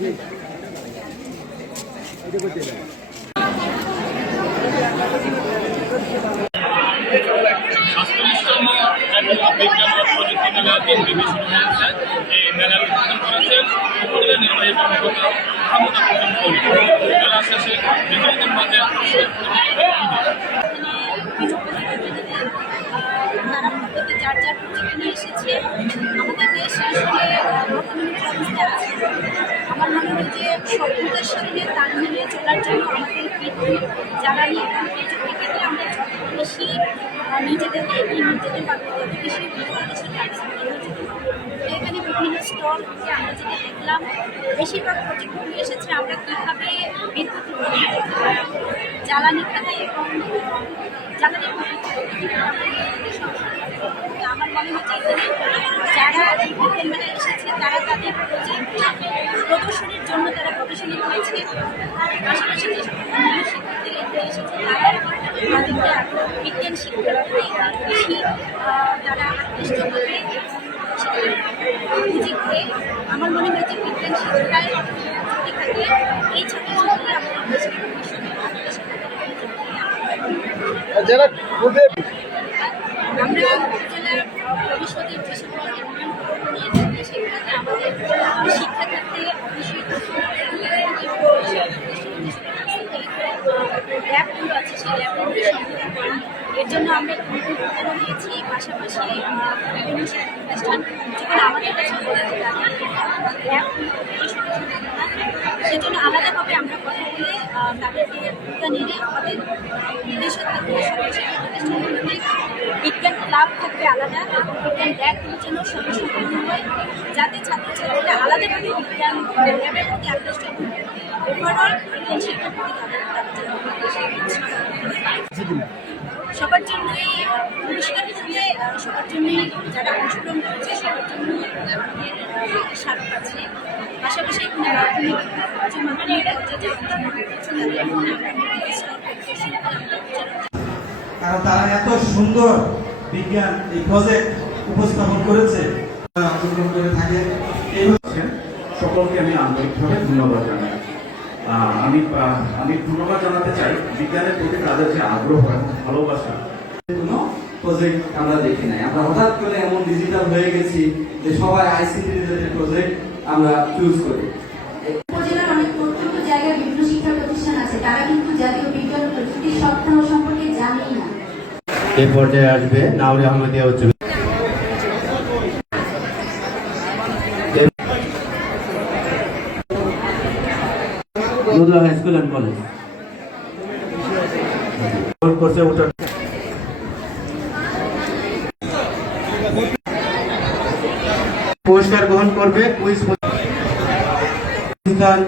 সাতচল্লিশতম জাতীয় বিজ্ঞান ও প্রযুক্তি মেলা কেন্দ্রে শুরু হয়েছে। এই মেলার উদ্বোধন করেছেন উপজেলা নির্বাহী কর্মকর্তা মোহাম্মদ আফরোজ করিম। মেলা শেষে বিনোদন মাঝে যার যার প্রজেক্ট নিয়ে এসেছে। আমাদের দেশ আসলে বর্তমানে অবস্থা আছে। আমার মনে হয় যে সভ্যতার সাথে তাল মিলিয়ে চলার জন্য আমাদের বিদ্যুৎ জ্বালানি এবং প্রযুক্তি ক্ষেত্রে আমরা যত বেশি নিজেদেরকে এগিয়ে নিয়ে যেতে পারবো তত বেশি বিদ্যুতের সাথে এগিয়ে যেতে পারবো। এখানে বিভিন্ন স্টল আমরা যেটা দেখলাম বেশিরভাগ প্রজেক্টগুলি এসেছে আমরা কীভাবে বিদ্যুৎ জ্বালানি খাতে এবং জ্বালানি আমার মনে হচ্ছে যারা এই বিজ্ঞান মেলায় এসেছে তারা তাদের প্রদর্শনীর জন্য তারা প্রদর্শনী করেছে। পাশাপাশি যে সকল শিক্ষার্থীরা এখানে এসেছে তারা তাদেরকে বিজ্ঞান শিক্ষার প্রতি বেশি তারা আকৃষ্ট হবে বুঝিতে। আমার মনে হয় যে বিজ্ঞান শিক্ষায় প্রযুক্তি খাতে এই ছাত্রছাত্রীরা আমাদের দেশের ভবিষ্যতে আমরা উপজেলার ভবিষ্যতের যে সকল নিয়ে থাকি সেগুলোতে আমাদের শিক্ষা খাতে অবশ্যই ল্যাবগুলো আছে সেই ল্যাবগুলো সম্পূর্ণ করা। এর জন্য আমরা উদ্যোগ দিয়েছি। পাশাপাশি বিভিন্ন শিক্ষা প্রতিষ্ঠান যখন আমাদের কাছে সেজন্য আলাদাভাবে আমরা কথা বলে তাদেরকে বিজ্ঞান এনে আমাদের দেশের প্রতিষ্ঠানগুলোতে বিজ্ঞান ক্লাব থাকবে আলাদা এবং বিজ্ঞান ল্যাবগুলো যেন সম্পূর্ণ হয় যাতে ছাত্রছাত্রীরা আলাদাভাবে বিজ্ঞান ল্যাবের প্রতি আকৃষ্ট হয়। ওভারঅল বিজ্ঞান শিক্ষার প্রতি সবার জন্যই পুরস্কার হিসেবে সবার জন্যই যারা অংশগ্রহণ করেছে সবার জন্যই আমাদের স্মারক আছে। পাশাপাশি এখানে মাধ্যমিক উচ্চ মাধ্যমিক পর্যায়ে কারণ তারা এত সুন্দর বিজ্ঞান এই প্রজেক্ট উপস্থাপন করেছে অংশগ্রহণ করে থাকে। এই সকলকে আমি আন্তরিকভাবে ধন্যবাদ জানাই। আমি ধন্যবাদ জানাতে চাই বিজ্ঞানের প্রতি তাদের যে আগ্রহ এবং ভালোবাসা। কোনো প্রজেক্ট আমরা দেখি নাই, আমরা হঠাৎ করে এমন ডিজিটাল হয়ে গেছি যে সবাই আইসিটি রিলেটেড প্রজেক্ট আমরা চুজ করি। উপজেলার অনেক প্রত্যন্ত জায়গায় বিভিন্ন শিক্ষা প্রতিষ্ঠান আছে, তারা কিন্তু জাতীয় বিজ্ঞান ও প্রযুক্তি সপ্তাহ সম্পর্কে জানেই না। এই পর্যায়ে আসবে নাউরি আহমেদিয়া উচ্চ হাই স্কুল অ্যান্ড কলেজ করছে উত্তর পুরস্কার গ্রহণ করবে কুইজ প্রতিষ্ঠান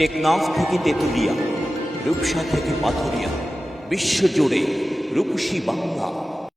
টেকনাফ থেকে তেতুলিয়া, রূপসা থেকে পাথুরিয়া, বিশ্বজুড়ে রূপসী বাংলা।